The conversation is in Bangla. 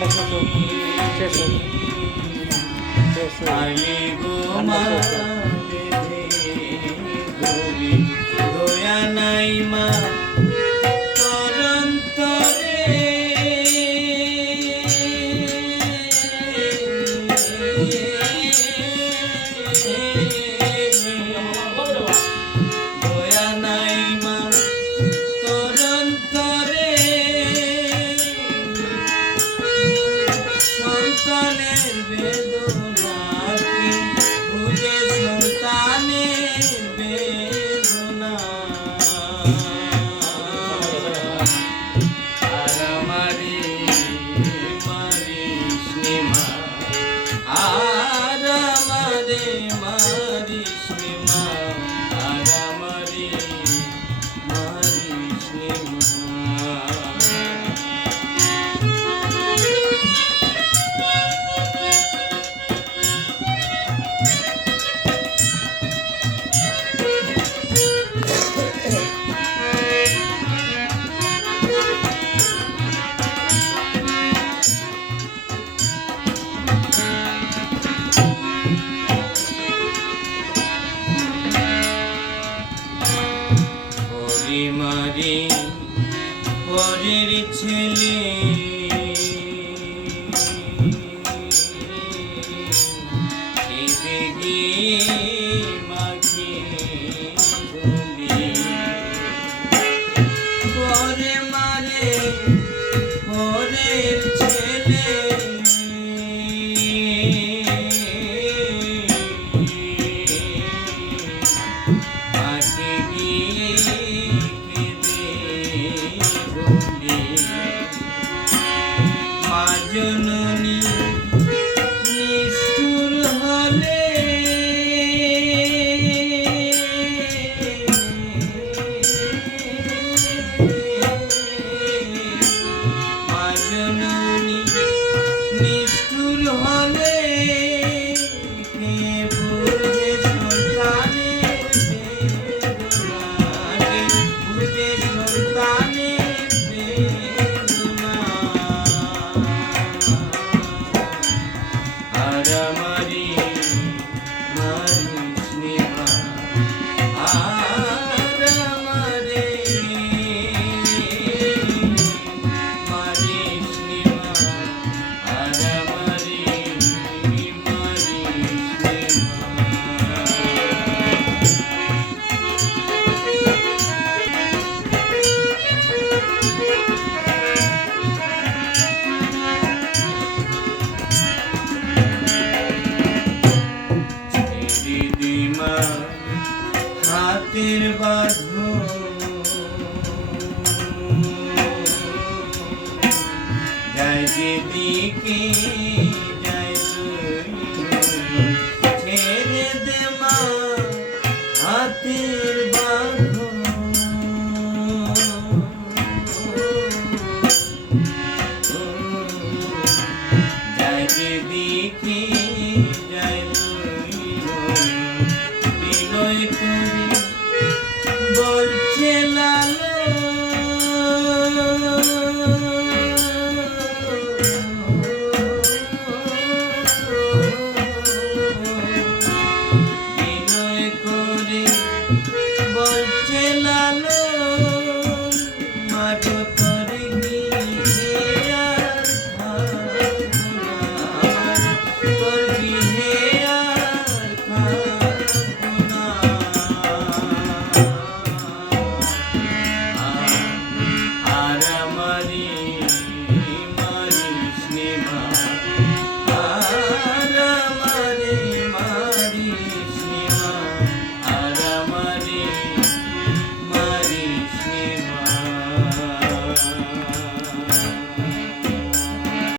গানটা শেষ হোক শেষ হোক শেষ হোক baby. jeans. Thank you. Maria. সেদিকে हरी